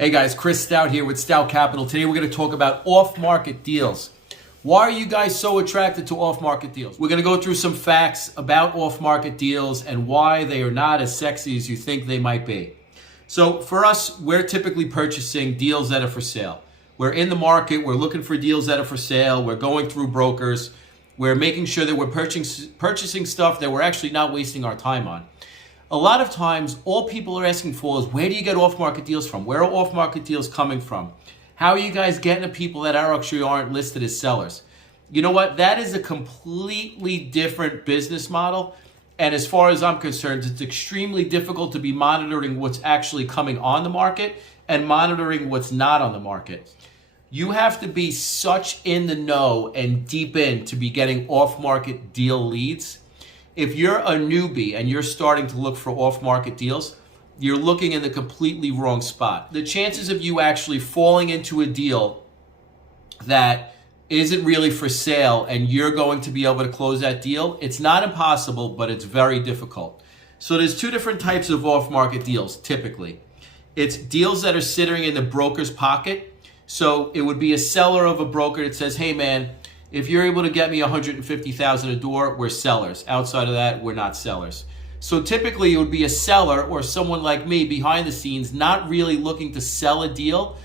Hey guys, Chris Stout here with Stout Capital. Today we're going to talk about off-market deals. Why are you guys so attracted to off-market deals? We're going to go through some facts about off-market deals and why they are not as sexy as you think they might be. So for us, we're typically purchasing deals that are for sale. We're in the market, we're looking for deals that are for sale, we're going through brokers, we're making sure that we're purchasing stuff that we're actually not wasting our time on. A lot of times, all people are asking for is, where do you get off-market deals from? Where are off-market deals coming from? How are you guys getting to people that actually aren't listed as sellers? You know what? That is a completely different business model. And as far as I'm concerned, it's extremely difficult to be monitoring what's actually coming on the market and monitoring what's not on the market. You have to be such in the know and deep in to be getting off-market deal leads. If you're a newbie and you're starting to look for off-market deals, you're looking in the completely wrong spot. The chances of you actually falling into a deal that isn't really for sale and you're going to be able to close that deal, it's not impossible, but it's very difficult. So there's two different types of off-market deals, typically. It's deals that are sitting in the broker's pocket. So it would be a seller of a broker that says, hey man, if you're able to get me $150,000 a door, we're sellers. Outside of that, we're not sellers. So typically it would be a seller or someone like me behind the scenes, not really looking to sell a deal,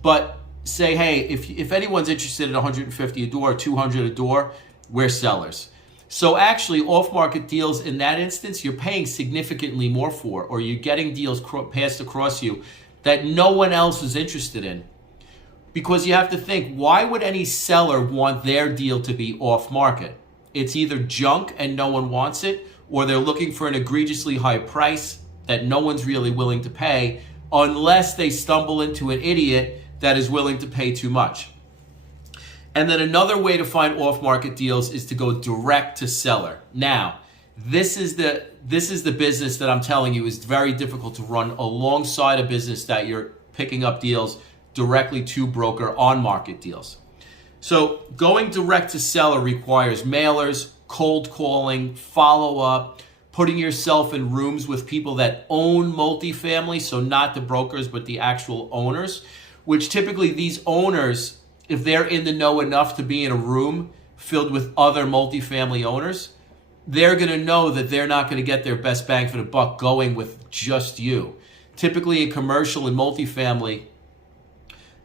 but say, hey, if anyone's interested in $150 a door, $200 a door, we're sellers. So actually off-market deals in that instance, you're paying significantly more for, or you're getting deals passed across you that no one else is interested in. Because you have to think, why would any seller want their deal to be off market? It's either junk and no one wants it, or they're looking for an egregiously high price that no one's really willing to pay unless they stumble into an idiot that is willing to pay too much. And then another way to find off-market deals is to go direct to seller. Now, this is the business that I'm telling you is very difficult to run alongside a business that you're picking up deals directly to broker on market deals. So going direct to seller requires mailers, cold calling, follow-up, putting yourself in rooms with people that own multifamily, so not the brokers, but the actual owners, which typically these owners, if they're in the know enough to be in a room filled with other multifamily owners, they're going to know that they're not going to get their best bang for the buck going with just you. Typically in commercial and multifamily,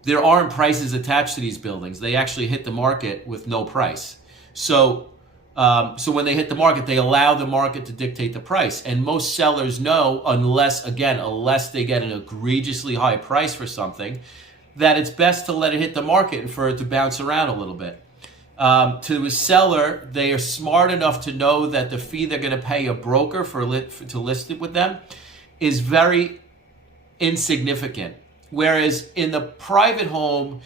there aren't prices attached to these buildings. They actually hit the market with no price. So when they hit the market, they allow the market to dictate the price. And most sellers know, unless they get an egregiously high price for something, that it's best to let it hit the market and for it to bounce around a little bit. To a seller, they are smart enough to know that the fee they're going to pay a broker to list it with them is very insignificant. Whereas in the private home,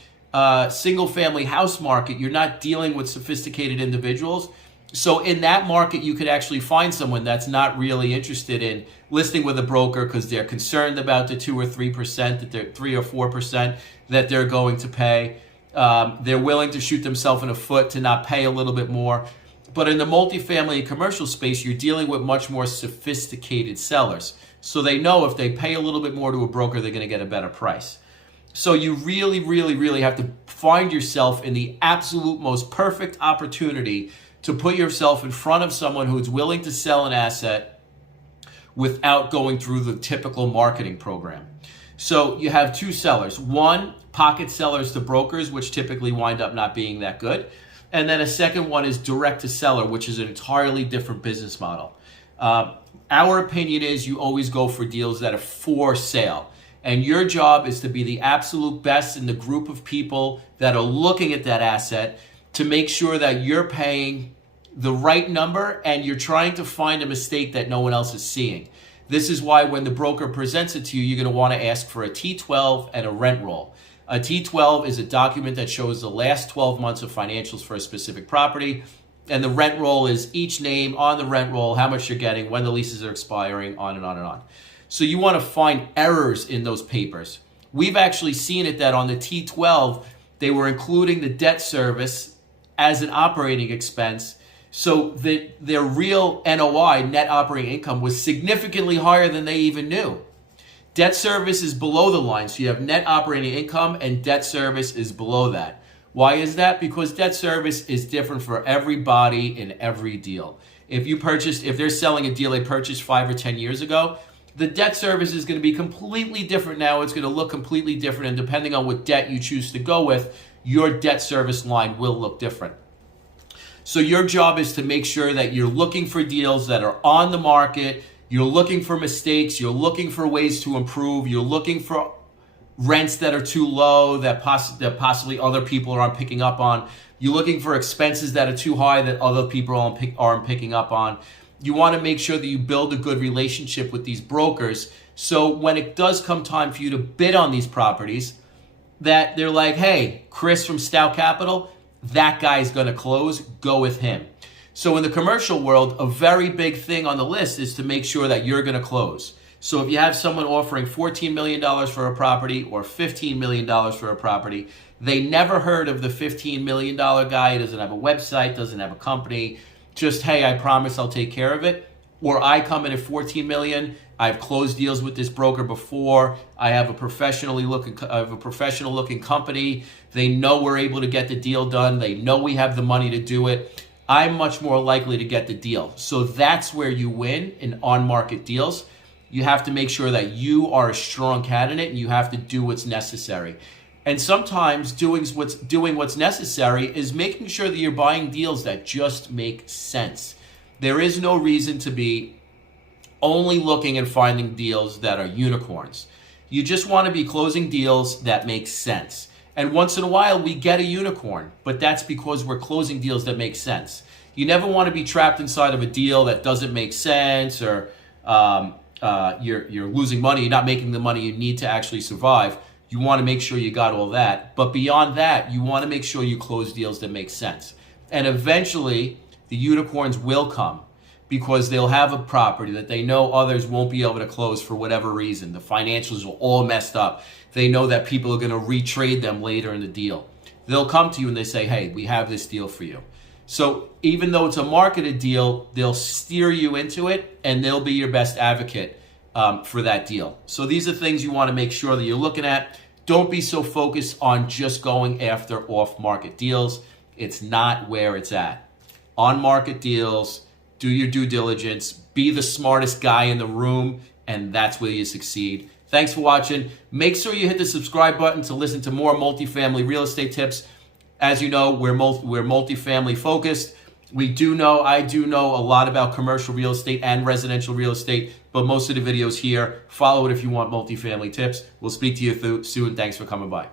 single-family house market, you're not dealing with sophisticated individuals. So in that market, you could actually find someone that's not really interested in listing with a broker because they're concerned about the 2 or 3%, that they're 3 or 4% that they're going to pay. They're willing to shoot themselves in the foot to not pay a little bit more. But in the multifamily and commercial space, you're dealing with much more sophisticated sellers. So they know if they pay a little bit more to a broker, they're going to get a better price. So you really, really, really have to find yourself in the absolute most perfect opportunity to put yourself in front of someone who's willing to sell an asset without going through the typical marketing program. So you have two sellers. One, pocket sellers to brokers, which typically wind up not being that good. And then a second one is direct to seller, which is an entirely different business model. Our opinion is you always go for deals that are for sale. And your job is to be the absolute best in the group of people that are looking at that asset to make sure that you're paying the right number and you're trying to find a mistake that no one else is seeing. This is why when the broker presents it to you, you're going to want to ask for a T12 and a rent roll. A T12 is a document that shows the last 12 months of financials for a specific property. And the rent roll is each name on the rent roll, how much you're getting, when the leases are expiring, on and on and on. So you want to find errors in those papers. We've actually seen it that on the T12, they were including the debt service as an operating expense so that their real NOI, net operating income, was significantly higher than they even knew. Debt service is below the line. So you have net operating income and debt service is below that. Why is that? Because debt service is different for everybody in every deal. If they're selling a deal they purchased 5 or 10 years ago, the debt service is going to be completely different now. It's going to look completely different. And depending on what debt you choose to go with, your debt service line will look different. So your job is to make sure that you're looking for deals that are on the market. You're looking for mistakes. You're looking for ways to improve. You're looking for rents that are too low that possibly other people aren't picking up on. You're looking for expenses that are too high that other people aren't picking up on. You want to make sure that you build a good relationship with these brokers. So when it does come time for you to bid on these properties, that they're like, hey, Chris from Stout Capital, that guy's going to close, go with him. So in the commercial world, a very big thing on the list is to make sure that you're going to close. So if you have someone offering $14 million for a property or $15 million for a property, they never heard of the $15 million guy. He doesn't have a website, doesn't have a company. Just, hey, I promise I'll take care of it. Or I come in at $14 million. I've closed deals with this broker before. I have a professional looking company. They know we're able to get the deal done. They know we have the money to do it. I'm much more likely to get the deal. So that's where you win in on-market deals. You have to make sure that you are a strong candidate and you have to do what's necessary. And sometimes doing what's necessary is making sure that you're buying deals that just make sense. There is no reason to be only looking and finding deals that are unicorns. You just want to be closing deals that make sense. And once in a while we get a unicorn, but that's because we're closing deals that make sense. You never want to be trapped inside of a deal that doesn't make sense, or you're losing money, you're not making the money you need to actually survive. You want to make sure you got all that. But beyond that, you want to make sure you close deals that make sense. And eventually, the unicorns will come because they'll have a property that they know others won't be able to close for whatever reason. The financials are all messed up. They know that people are going to retrade them later in the deal. They'll come to you and they say, hey, we have this deal for you. So even though it's a marketed deal, they'll steer you into it and they'll be your best advocate for that deal. So these are things you want to make sure that you're looking at. Don't be so focused on just going after off-market deals. It's not where it's at. On-market deals, do your due diligence, be the smartest guy in the room, and that's where you succeed. Thanks for watching. Make sure you hit the subscribe button to listen to more multifamily real estate tips. As you know, we're multifamily focused. I do know a lot about commercial real estate and residential real estate, but most of the videos here, follow it if you want multifamily tips. We'll speak to you soon. Thanks for coming by.